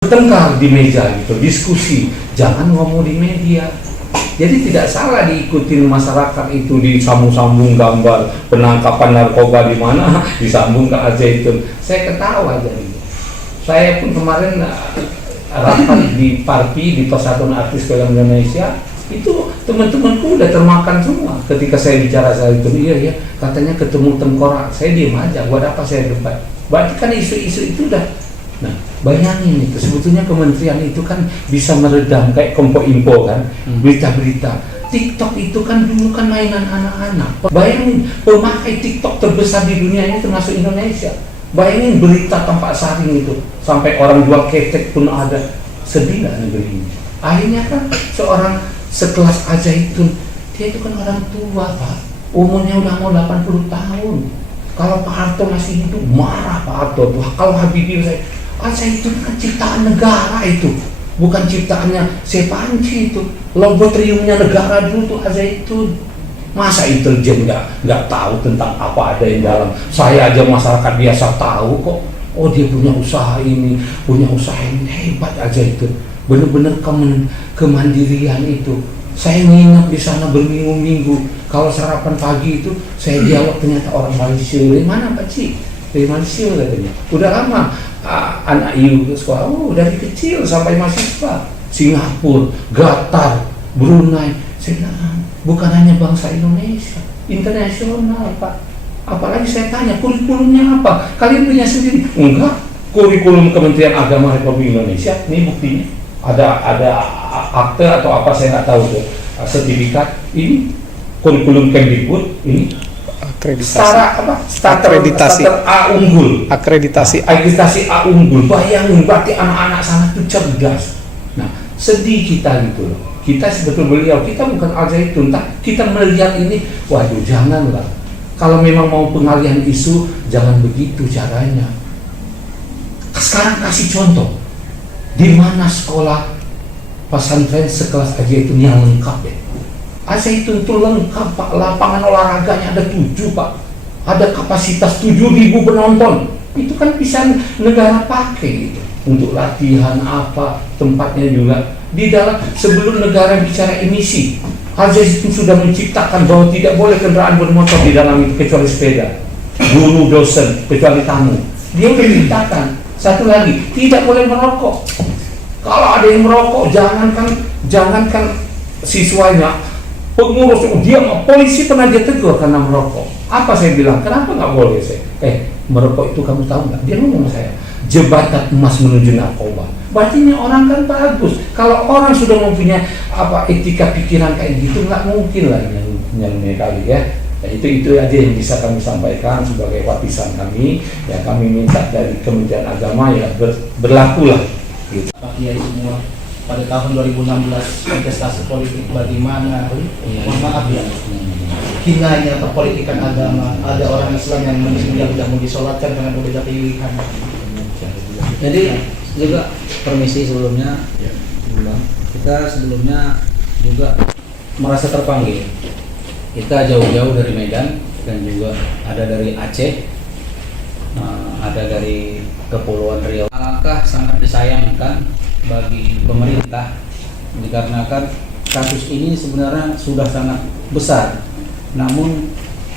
bertengkar di meja gitu, diskusi, jangan ngomong di media. Jadi tidak salah diikutin masyarakat itu, disambung-sambung gambar penangkapan narkoba di mana, disambung ke Al-Zaitun. Saya ketawa jadi. Saya pun kemarin rapat di Parpi, di Persatuan Artis Film Indonesia, itu teman-temanku udah termakan semua. Ketika saya bicara soal itu, iya katanya ketemu tengkorak, saya diem aja, buat apa saya debat? Berarti kan isu-isu itu udah. Nah, bayangin itu, sebetulnya kementerian itu kan bisa meredam kayak Kompo-Info kan, berita-berita. TikTok itu kan dulu kan mainan anak-anak. Bayangin, pemakai TikTok terbesar di dunia ini termasuk Indonesia. Bayangin berita tampak saring itu, sampai orang jual ketek pun ada. Sedih nggak negeri ini? Akhirnya kan seorang sekelas Al-Zaitun, dia itu kan orang tua Pak, umurnya udah mau 80 tahun. Kalau Pak Harto masih hidup, marah Pak Harto. Wah, kalau Habibie saya, Al-Zaitun kan ciptaan negara itu, bukan ciptaannya Sepanci itu. Laboratoriumnya negara dulu tuh Al-Zaitun. Masa intelijen nggak tahu tentang apa ada yang dalam? Saya aja masyarakat biasa tahu kok. Oh, dia punya usaha ini, punya usaha ini, hebat Al-Zaitun. Bener-bener kemandirian itu. Saya nginep di sana berminggu-minggu. Kalau sarapan pagi itu saya jawab, ternyata orang Malaysia. Dari mana Pak Cik? Dari Malaysia katanya. Udah lama anak ibu ke sekolah. Oh, dari kecil sampai mahasiswa. Singapura, Qatar, Brunei. Saya bilang, bukan hanya bangsa Indonesia, internasional Pak. Apalagi saya tanya, kurikulumnya apa? Kalian punya sendiri? Enggak. Kurikulum Kementerian Agama Republik Indonesia, ini buktinya. Ada akte atau apa saya nggak tahu tuh, sertifikat ini, kurikulum Kemdikbud ini. Akreditasi A unggul. Akreditasi A unggul. Bayangin, berarti anak-anak sana itu cerdas. Nah, sedih kita gitu loh. Kita sebetulnya beliau, kita bukan Al-Zaitun, kita melihat ini, waduh janganlah. Kalau memang mau pengalihan isu, jangan begitu caranya. Sekarang kasih contoh, di mana sekolah pesantren sekelas Al-Zaitun yang lengkap ya? Al-Zaitun itu lengkap Pak, lapangan olahraganya ada 7 Pak, ada kapasitas 7.000 penonton. Itu kan bisa negara pakai gitu untuk latihan apa, tempatnya juga. Di dalam, sebelum negara bicara emisi, Al-Zaitun sudah menciptakan bahwa tidak boleh kendaraan bermotor di dalam itu kecuali sepeda, guru, dosen, kecuali tamu. Dia sudah menciptakan. Satu lagi, tidak boleh merokok. Kalau ada yang merokok, jangankan siswanya, pengurus, dia polisi pernah dia tegur karena merokok. Apa saya bilang? Kenapa nggak boleh saya? Merokok itu kamu tahu nggak? Dia ngomong sama saya, jembatan emas menuju narkoba. Berarti ini orang kan bagus. Kalau orang sudah mempunyai etika pikiran kayak gitu, nggak mungkin lah yang kali ya. Nah, itu aja yang bisa kami sampaikan sebagai warisan kami. Ya, kami minta dari Kementerian Agama ya berlaku lah. Gitu. Pak Kiai semua, pada tahun 2016 kontestasi politik bagaimana? Mohon maaf ya, hinanya perpolitikan agama. Ada orang Islam yang tidak mau disolatkan karena berbeda pilihan. Jadi juga permisi sebelumnya, kita sebelumnya juga merasa terpanggil. Kita jauh-jauh dari Medan dan juga ada dari Aceh, ada dari Kepulauan Riau. Alangkah sangat disayangkan bagi pemerintah dikarenakan kasus ini sebenarnya sudah sangat besar. Namun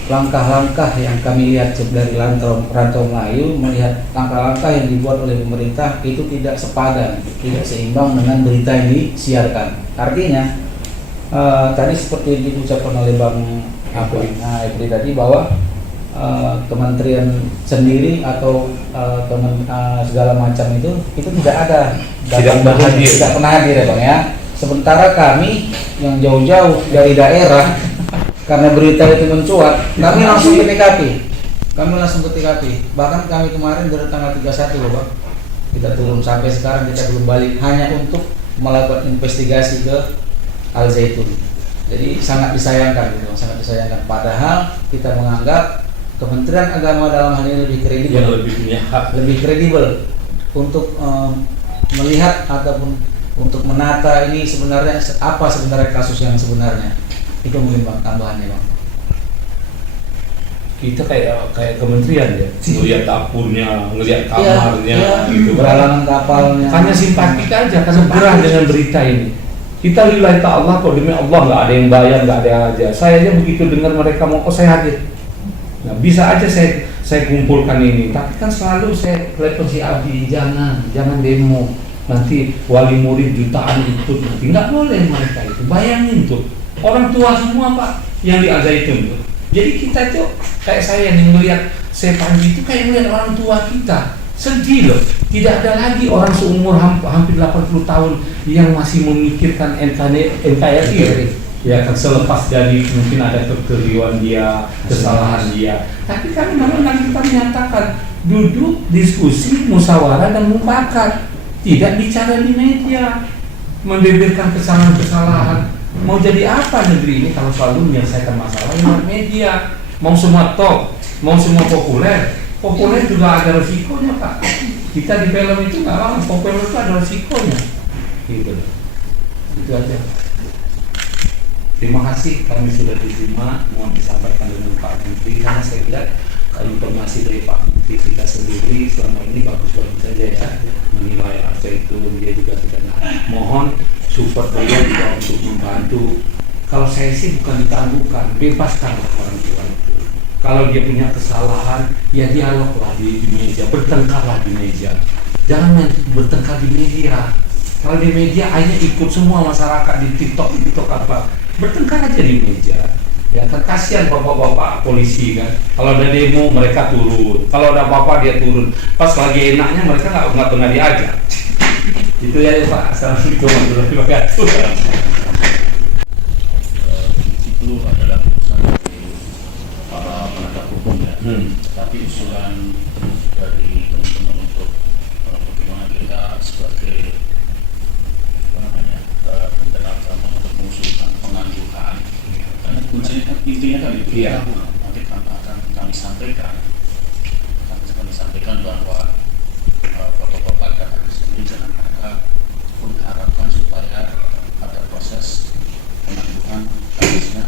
langkah-langkah yang kami lihat dari Rantau Melayu, melihat langkah-langkah yang dibuat oleh pemerintah itu tidak sepadan, tidak seimbang dengan berita yang disiarkan. Artinya tadi seperti diucapkan oleh Bang Apri tadi bahwa kementerian sendiri atau segala macam itu tidak ada, tidak pernah hadir ya Bang ya. Sementara kami yang jauh-jauh dari daerah, karena berita itu mencuat, kami langsung ke TKP. Bahkan kami kemarin dari tanggal 31 loh Bang, kita turun sampai sekarang kita belum balik, hanya untuk melakukan investigasi ke Al-Zaitun. Jadi sangat disayangkan gitu, sangat disayangkan. Padahal kita menganggap Kementerian Agama dalam hal ini lebih kredibel, yang lebih punya hak, lebih kredibel untuk melihat ataupun untuk menata ini sebenarnya apa sebenarnya kasus yang sebenarnya. Itu mungkin Bang tambahannya Bang. kita kayak kementerian ya, ngelihat dapurnya, ngelihat kamarnya, Iya. gitu kan. Peralangan kapalnya. Hanya simpatik aja, karena gerah dengan berita ini. Kita lillahi ta'ala kok, demi Allah nggak ada yang bayar, nggak ada aja. Saya aja begitu dengar mereka mau, saya hadir. Nah bisa aja saya kumpulkan ini, tapi kan selalu saya telepon si Abi, jangan demo. Nanti wali murid jutaan ikut, nanti nggak boleh mereka itu. Bayangin tuh, orang tua semua Pak yang di Al-Zaitun tuh. Jadi kita tuh kayak saya nih melihat saya Panji itu kayak melihat orang tua kita. Sedih loh, tidak ada lagi orang seumur hampir 80 tahun yang masih memikirkan NKRI. Ya kan selepas dari mungkin ada kekeliruan dia, kesalahan dia. Tapi kami malah kita menyatakan duduk, diskusi, musyawarah dan mufakat. Tidak bicara di media, membeberkan kesalahan-kesalahan. Mau jadi apa negeri ini kalau selalu menyelesaikan masalah lewat media? Mau semua top, mau semua populer. Populer juga ada resikonya Pak. Kita di film itu nggak lama, populer itu ada resikonya. Gitu. Itu aja. Terima kasih kami sudah diterima. Mohon disampaikan dengan Pak Menteri karena saya lihat informasi dari Pak Menteri kita sendiri selama ini bagus-bagus saja ya menilai apa itu, dia juga tidak. Mohon support beliau juga untuk membantu. Kalau saya sih bukan ditangguhkan, bebaskan orang tua itu. Kalau dia punya kesalahan, ya dialoglah di meja, bertengkarlah di meja. Jangan bertengkar di media. Kalau di media hanya ikut semua masyarakat di TikTok apa, bertengkar aja di meja. Ya kan kasihan bapak-bapak polisi kan. Kalau ada demo mereka turun, kalau ada apa-apa dia turun. Pas lagi enaknya mereka nggak pernah diajak. Itu ya Pak. Assalamualaikum warahmatullahi wabarakatuh. Itu adalah urusan dari para penegak hukum ya. Tapi usulan dari teman-teman untuk bagaimana kita sebagai Kementerian Agama untuk mengusulkan pengangguran. Karena kuncinya kan intinya kan itu ya. Nanti akan kami sampaikan bahwa bapak-bapak dan sendiri jangan ada pun harapkan supaya ada proses penangguhan kasusnya.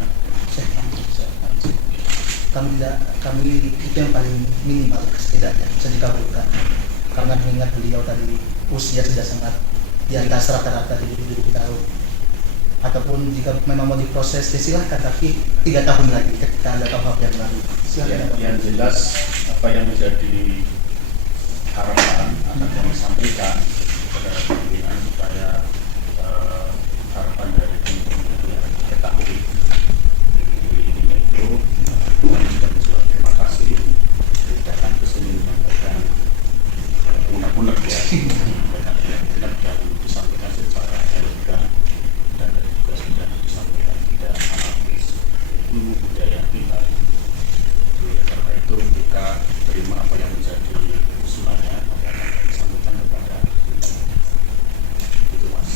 Kami itu yang paling minimal setidaknya bisa dikabulkan karena mengingat beliau tadi usia sudah sangat di atas rata-rata 77 tahun. Ataupun jika memang mau diproses ya silahkan, tapi 3 tahun lagi ketika ada KUHP yang baru silahkan. Yang jelas apa yang menjadi harapan akan kami sampaikan kepada pimpinan supaya harapan dari pimpinan itu yang diketahui. Ini itu kami juga bersuara terima kasih datang ke sini menyampaikan unek-unek ya, menyampaikan unek-unek yang disampaikan secara elegan dan juga sudah disampaikan tidak anarkis. Itu budaya kita. Karena itu kita terima apa yang menjadi usulannya, maka akan disampaikan kepada itu Mas.